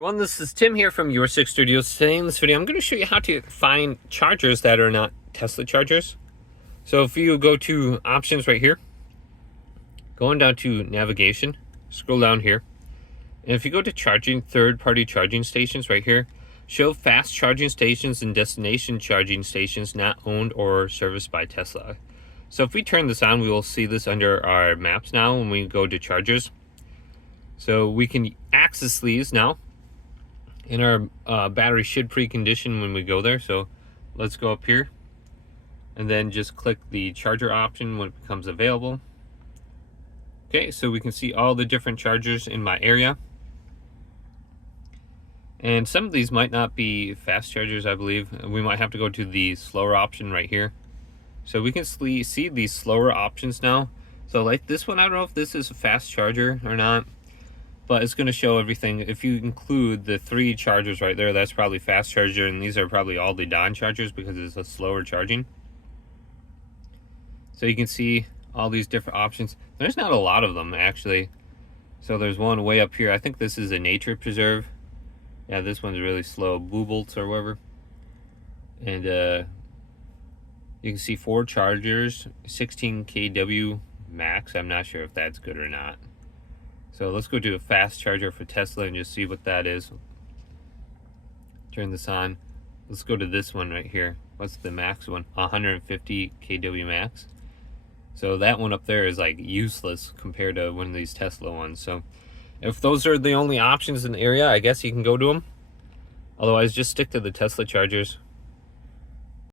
Well, this is Tim here from Your Six Studios. Today in this video, I'm going to show you how to find chargers that are not Tesla chargers. So if you go to options right here, going down to navigation, scroll down here, and if you go to charging, third-party charging stations right here, show fast charging stations and destination charging stations not owned or serviced by Tesla. So if we turn this on, we will see this under our maps now when we go to chargers. So we can access these now. And our battery should precondition when we go there. So let's go up here and then just click the charger option when it becomes available. Okay, so we can see all the different chargers in my area. And some of these might not be fast chargers, I believe. We might have to go to the slower option right here. So we can see these slower options now. So like this one, I don't know if this is a fast charger or not, but it's going to show everything. If you include the 3 chargers right there, that's probably fast charger, and these are probably all the Don chargers because it's a slower charging. So you can see all these different options. There's not a lot of them actually. So there's one way up here. I think this is a nature preserve. Yeah, this one's really slow, Blue Bolts or whatever. And you can see 4 chargers, 16 kW max. I'm not sure if that's good or not. So let's go to a fast charger for Tesla and just see what that is. Turn this on. Let's go to this one right here. What's the max one? 150 kW max. So that one up there is like useless compared to one of these Tesla ones. So if those are the only options in the area, I guess you can go to them. Otherwise, just stick to the Tesla chargers.